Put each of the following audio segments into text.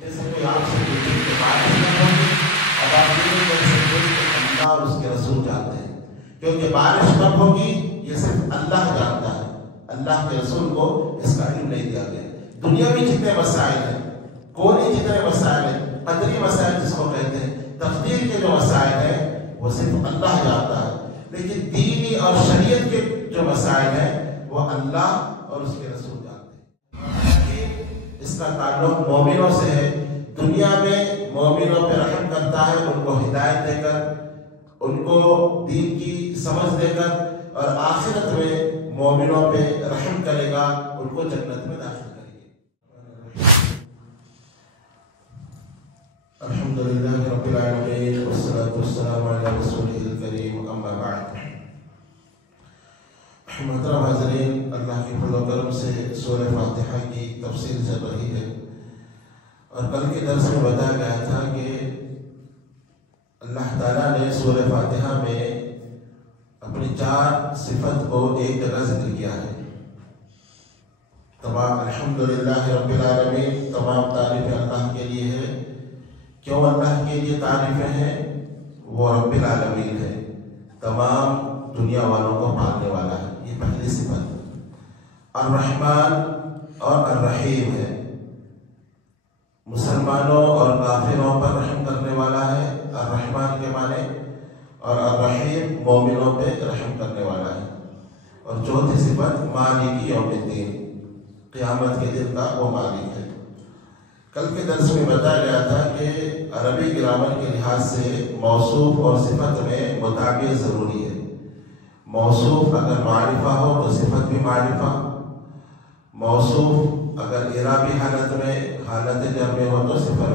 جیسے کوئی آپ سے پوچھے کہ بارش کب ہوگی، اب آپ یہ نہیں کہہ سکتے کہ اللہ اور اس کے رسول جانتے ہیں، کیونکہ بارش کب ہوگی یہ صرف اللہ جانتا ہے، اللہ کے رسول کو اس کا علم نہیں دیا گیا۔ دنیا میں جتنے مسائل ہیں، کونی جتنے مسائل ہیں، قدری مسائل جس کو کہتے ہیں، تقدیر کے جو مسائل ہیں وہ صرف اللہ جانتا ہے، لیکن دینی اور شریعت کے جو مسائل ہیں وہ اللہ اور اس کے رسول جانتے ہیں۔ اس کا تعلق مومنوں سے ہے، دنیا میں مومنوں پہ رحم کرتا ہے، ان کو ہدایت دے کر، ان کو دین کی سمجھ دے کر، اور آخرت میں مومنوں پہ رحم کرے گا، ان کو جنت میں داخل کرے گا۔ الحمدللہ رب العالمین والصلاة والسلام علی رسولہ الکریم، اما بعد۔ محترم حاضرین، اللہ کے فضل و کرم سے سورہ فاتحہ کی تفصیل چل رہی ہے، اور کل کے درس میں بتایا گیا تھا کہ اللہ تعالیٰ نے سورہ فاتحہ میں اپنی 4 صفت کو ایک جگہ ذکر کیا ہے۔ تمام الحمدللہ رب العالمین، تمام تعریفیں اللہ کے لیے ہے۔ کیوں اللہ کے لیے تعریفیں ہیں؟ وہ رب العالمین ہے، تمام دنیا والوں کو پالنے والا ہے، یہ پہلی صفت۔ الرحمن اور الرحیم ہے، مسلمانوں اور کافروں پر رحم کرنے والا ہے، الرحمن کے معنی، اور الرحیم مومنوں پہ رحم کرنے والا ہے۔ اور چوتھی صفت مالک یوم الدین، قیامت کے دن کا وہ مالک ہے۔ کل کے درس میں بتایا گیا تھا کہ عربی گرامر کے لحاظ سے موصوف اور صفت میں مطابقت ضروری ہے۔ موصوف اگر معرفہ ہو تو صفت بھی معرفہ، موصوف اگر اعرابی حالت میں حالت جر میں ہو تو صفت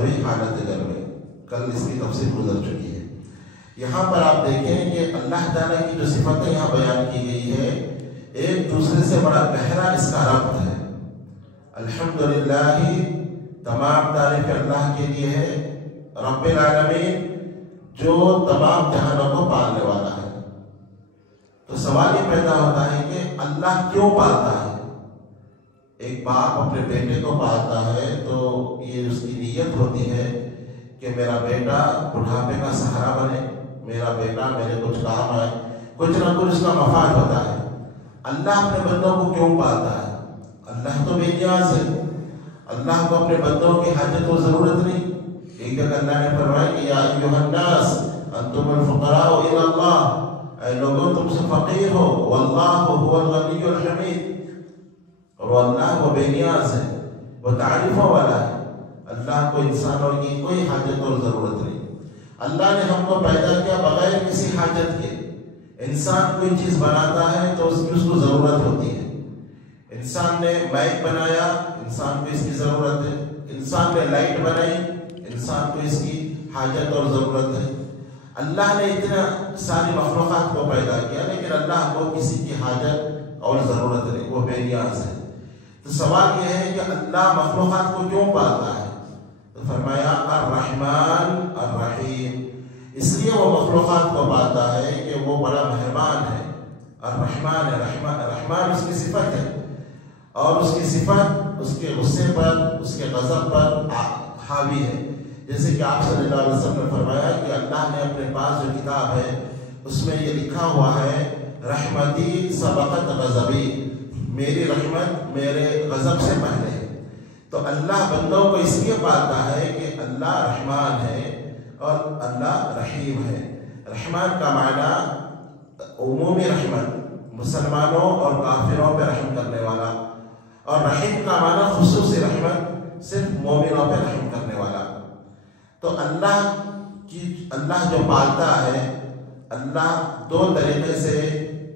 بھی حالت جر میں۔ کل اس کی تفصیل گزر چکی ہے۔ یہاں پر آپ دیکھیں کہ اللہ تعالیٰ کی جو صفتیں یہاں بیان کی گئی ہے، ایک دوسرے سے بڑا گہرا اس کا ربط ہے۔ الحمدللہ، تمام تعریف اللہ کے لیے ہے، رب العالمین جو تمام جہانوں کو پالنے والا ہے۔ تو سوال یہ پیدا ہوتا ہے کہ اللہ کیوں پالتا ہے؟ ایک باپ اپنے بیٹے کو پالتا ہے تو یہ اس کی نیت ہوتی ہے کہ میرا بیٹا بڑھاپے کا سہارا بنے، میرا بیٹا میرے کچھ کام آئے، کچھ نہ کچھ اس کا مفاد ہوتا ہے۔ اللہ اپنے بندوں کو کیوں پالتا ہے؟ اللہ تو بے نیاز ہے، اللہ کو اپنے بندوں کی حاجت و ضرورت نہیں۔ ایک جگہ اللہ نے فرمایا کہ یا ایھا الناس انتم الفقراء الی اللہ، اے لوگوں تم سے فقیر ہو، واللہ هو الغنی الحمید، اور اللہ وہ بے نیاز ہے، وہ تعریفوں والا ہے۔ اللہ کو انسانوں کی کوئی حاجت اور ضرورت نہیں۔ اللہ نے ہم کو پیدا کیا بغیر کسی حاجت کے۔ انسان کوئی چیز بناتا ہے تو اس کی اس کو ضرورت ہوتی ہے۔ انسان نے مائک بنایا، انسان کو اس کی ضرورت ہے۔ انسان نے لائٹ بنائی، انسان کو اس کی حاجت اور ضرورت ہے۔ اللہ نے اتنا ساری مخلوقات کو پیدا کیا، لیکن اللہ کو کسی کی حاجت اور ضرورت نہیں، وہ بے نیاز ہے۔ تو سوال یہ ہے کہ اللہ مخلوقات کو کیوں پالتا ہے؟ تو فرمایا الرحمن الرحیم، اس لیے وہ مخلوقات کو پالتا ہے کہ وہ بڑا مہربان ہے۔ الرحمن رحمان اس کی صفت ہے، اور اس کی صفت اس کے غصے پر، اس کے غضب پر حاوی ہے۔ جیسے کہ آپ صلی اللہ علیہ وسلم نے فرمایا کہ اللہ نے اپنے پاس جو کتاب ہے اس میں یہ لکھا ہوا ہے رحمتی سبقت غضبی، میری رحمت میرے غضب سے پہلے ہے۔ تو اللہ بندوں کو اس لیے پالتا ہے کہ اللہ رحمان ہے اور اللہ رحیم ہے۔ رحمان کا معنی عمومی رحمت، مسلمانوں اور کافروں پہ رحم کرنے والا، اور رحیم کا معنی خصوصی رحمت، صرف مومنوں پہ رحم کرنے والا۔ تو اللہ جو پالتا ہے، اللہ 2 طریقے سے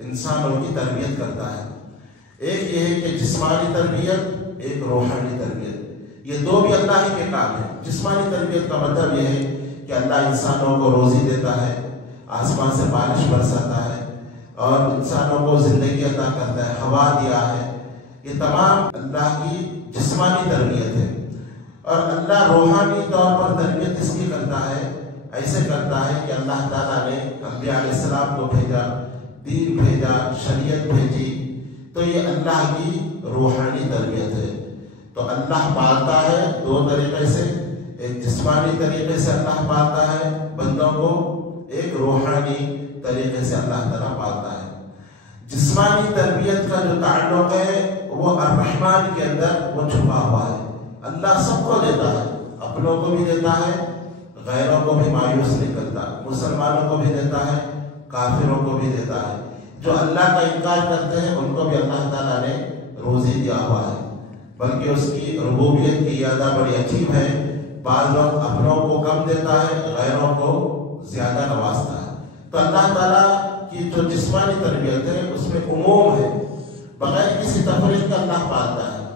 انسانوں کی تربیت کرتا ہے۔ ایک یہ ہے کہ جسمانی تربیت، ایک روحانی تربیت، یہ 2 بھی اللہ ہی کے کام ہیں۔ جسمانی تربیت کا مطلب یہ ہے کہ اللہ انسانوں کو روزی دیتا ہے، آسمان سے بارش برساتا ہے، اور انسانوں کو زندگی عطا کرتا ہے، ہوا دیا ہے۔ یہ تمام اللہ کی جسمانی تربیت ہے۔ اور اللہ روحانی طور پر تربیت اس کی کرتا ہے، ایسے کرتا ہے کہ اللہ تعالیٰ نے انبیاء علیہ السلام کو بھیجا، دین بھیجا، شریعت بھیجی، تو یہ اللہ کی روحانی تربیت ہے۔ تو تو اللہ پالتا ہے دو طریقے سے، ایک جسمانی طریقے سے اللہ پالتا ہے بندوں کو، ایک روحانی طریقے سے اللہ تعالیٰ پالتا ہے۔ جسمانی تربیت کا جو تعلق ہے وہ الرحمن کے اندر وہ چھپا ہوا ہے۔ اللہ سب کو دیتا ہے، اپنوں کو بھی دیتا ہے، غیروں کو بھی مایوس نہیں کرتا، مسلمانوں کو بھی دیتا ہے، کافروں کو بھی دیتا ہے۔ جو اللہ کا انکار کرتے ہیں ان کو بھی اللہ تعالیٰ نے روزی دیا ہوا ہے، بلکہ اس کی ربوبیت کی ادا بڑی عجیب ہے۔ بعض وقت اپنوں کو کم دیتا ہے، غیروں کو زیادہ نوازتا ہے۔ تو اللہ تعالیٰ کی جو جسمانی تربیت ہے اس میں عموم ہے، بغیر کسی تفریق کا اللہ پالتا ہے۔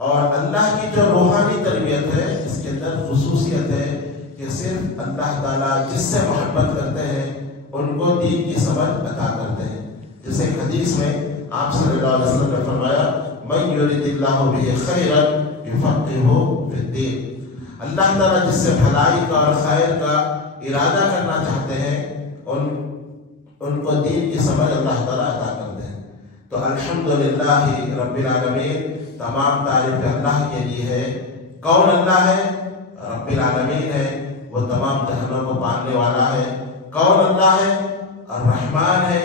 اور اللہ کی جو روحانی تربیت ہے اس کے اندر خصوصیت ہے کہ صرف اللہ تعالیٰ جس سے محبت کرتے ہیں ان کو دین کی سمجھ عطا کرتے ہیں۔ جیسے ایک حدیث میں آپ صلی اللہ علیہ وسلم نے فرمایا من یرید اللہ بہ خیرا یفقہہ فی الدین، اللہ تعالیٰ جس سے بھلائی کا اور خیر کا ارادہ کرنا چاہتے ہیں ان کو دین کی سمجھ اللہ تعالیٰ عطا کرتے ہیں۔ تو الحمدللہ رب العالمین، تمام تعریف اللہ کے لیے ہے۔ کون اللہ ہے؟ رب العالمین ہے، وہ تمام جہانوں کو پالنے والا ہے۔ کون اللہ ہے؟ الرحمن ہے،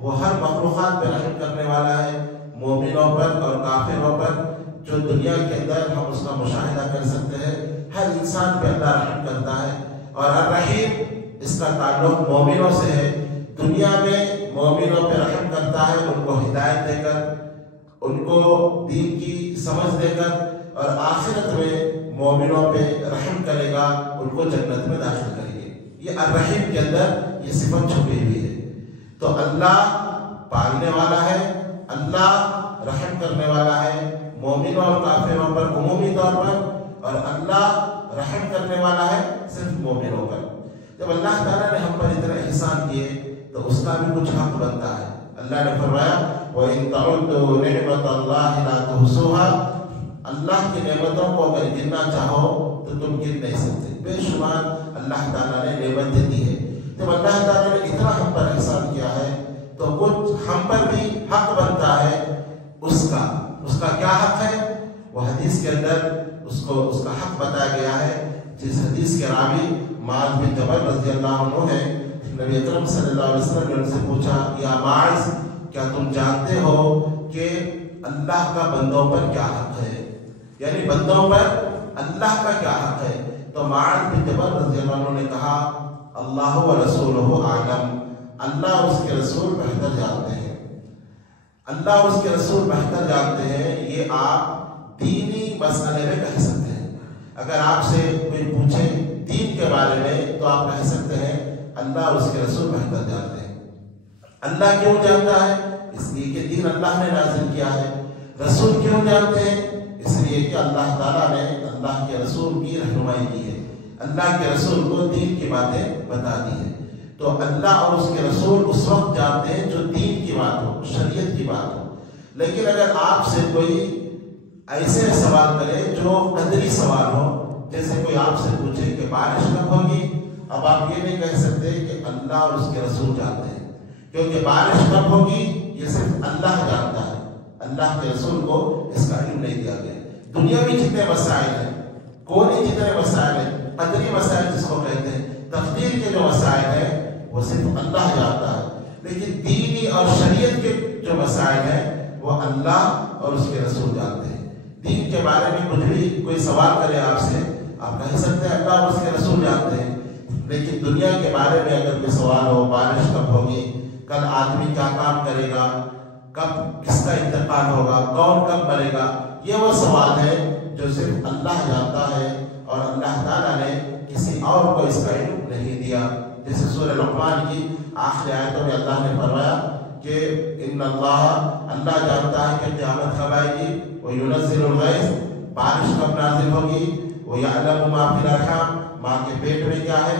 وہ ہر مخلوقات پہ رحم کرنے والا ہے، مومنوں پر اور کافروں پر۔ جو دنیا کے اندر ہم اس کا مشاہدہ کر سکتے ہیں، ہر انسان پہ اللہ رحم کرتا ہے۔ اور الرحیم اس کا تعلق مومنوں سے ہے، دنیا میں مومنوں پہ رحم کرتا ہے، ان کو ہدایت دے کر، ان کو دین کی سمجھ دے کر، اور آخرت میں مومنوں پہ رحم کرے گا، ان کو جنت میں داخل کرے گا۔ یہ الرحیم کے اندر یہ صفت چھپی ہوئی ہے۔ تو اللہ پالنے والا ہے، اللہ رحم کرنے والا ہے مومنوں اور کافروں پر عمومی طور پر، اور اللہ رحم کرنے والا ہے صرف مومنوں پر۔ جب اللہ تعالیٰ نے ہم پر اتنے احسان کیے تو اس کا بھی کچھ حق بنتا ہے۔ اللہ نے فرمایا وَإِن تَعُدُّوا نِعْمَةَ اللَّهِ لَا تُحْصُوهَا، اللہ کی نعمتوں کو اگر گننا چاہو تو تم گن نہیں سکتے۔ بے شمار اللہ تعالیٰ نے نعمتیں دی ہے۔ جب اللہ تعالیٰ نے اتنا ہم پر احسان کیا ہے تو کچھ ہم پر بھی حق بنتا ہے اس کا کیا حق ہے؟ وہ حدیث کے اندر اس کا حق بتایا گیا ہے، جس حدیث کے راوی معاذ بن جبل رضی اللہ عنہ ہے۔ نبی اکرم صلی اللہ علیہ وسلم نے ان سے پوچھا یا معاذ، کیا تم جانتے ہو کہ اللہ کا بندوں پر کیا حق ہے؟ یعنی بندوں پر اللہ کا کیا حق ہے؟ تو معاذ بن جبل رضی اللہ عنہ نے کہا اللہ و رسولہ اعلم، اللہ اور اس کے رسول بہتر جانتے ہیں۔ اللہ اور اس کے رسول بہتر جانتے ہیں، یہ آپ دینی مسئلے میں کہہ سکتے ہیں۔ اگر آپ سے کوئی پوچھے دین کے بارے میں تو آپ کہہ سکتے ہیں اللہ اور اس کے رسول بہتر جانتے ہیں۔ اللہ کیوں جانتا ہے؟ اس لیے کہ دین اللہ نے نازل کیا ہے۔ رسول کیوں جانتے ہیں؟ اس لیے کہ اللہ تعالیٰ نے اللہ کے رسول کی رہنمائی کی ہے، اللہ کے رسول کو دین کی باتیں بتا دی ہے۔ تو اللہ اور اس کے رسول اس وقت جانتے ہیں جو دین کی بات ہو، شریعت کی بات ہو۔ لیکن اگر آپ سے کوئی ایسے سوال کرے جو قدری سوال ہو، جیسے کوئی آپ سے پوچھے کہ بارش کب ہوگی، اب آپ یہ نہیں کہہ سکتے کہ اللہ اور اس کے رسول جانتے ہیں، کیونکہ بارش کب ہوگی یہ صرف اللہ جانتا ہے، اللہ کے رسول کو اس کا علم نہیں دیا گیا۔ دنیا میں جتنے مسائل ہیں، کونی جتنے مسائل ہیں، قدری مسائل جس کو کہتے ہیں، تقدیر کے جو مسائل ہیں وہ صرف اللہ جانتا ہے، لیکن دینی اور شریعت کے جو مسائل ہیں وہ اللہ اور اس کے رسول جانتے ہیں۔ دین کے بارے میں کچھ بھی کوئی سوال کرے آپ سے، آپ کہہ سکتے ہیں اللہ اور اس کے رسول جانتے ہیں، لیکن دنیا کے بارے میں اگر کوئی سوال ہو، بارش کب ہوگی، کل آدمی کیا کام کرے گا، کب کس کا انتقال ہوگا، کون کب مرے گا، یہ وہ سوال ہے جو صرف اللہ جانتا ہے، اور اللہ تعالیٰ نے کسی اور کو اس کا علم نہیں دیا۔ جیسے سورہ لقمان کی آخری آیتوں میں اللہ نے فرمایا کہ ان اللہ جانتا ہے کہ قیامت کب آئے گی، وَيُنَزِّلُ الْغَيْثَ، بارش کب نازل ہوگی، وَيَعْلَمُ مَا فِي الْأَرْحَامِ، ماں کے پیٹ میں کیا ہے،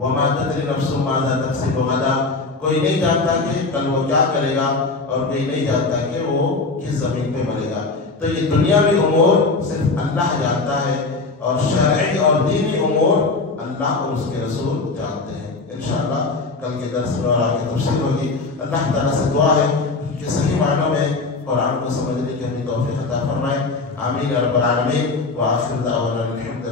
وَمَا تَدْرِي نَفْسٌ مَاذَا تَكْسِبُ غَدًا، کوئی نہیں جانتا کہ کل وہ کیا کرے گا، اور کوئی نہیں جانتا کہ وہ کس زمین پہ مرے گا۔ تو یہ دنیاوی امور صرف اللہ جانتا ہے، اور شرعی اور دینی امور اللہ اور اس کے رسول جانتے ہیں۔ انشاءاللہ کل کے درس میں اور آگے تفصیل ہوگی۔ اللہ تعالیٰ سے دعا ہے کہ صحیح معنوں میں قرآن کو سمجھنے کی ہمیں توفیق عطا فرمائے۔ آمین یا رب العالمین وآخر دعوانا الحمد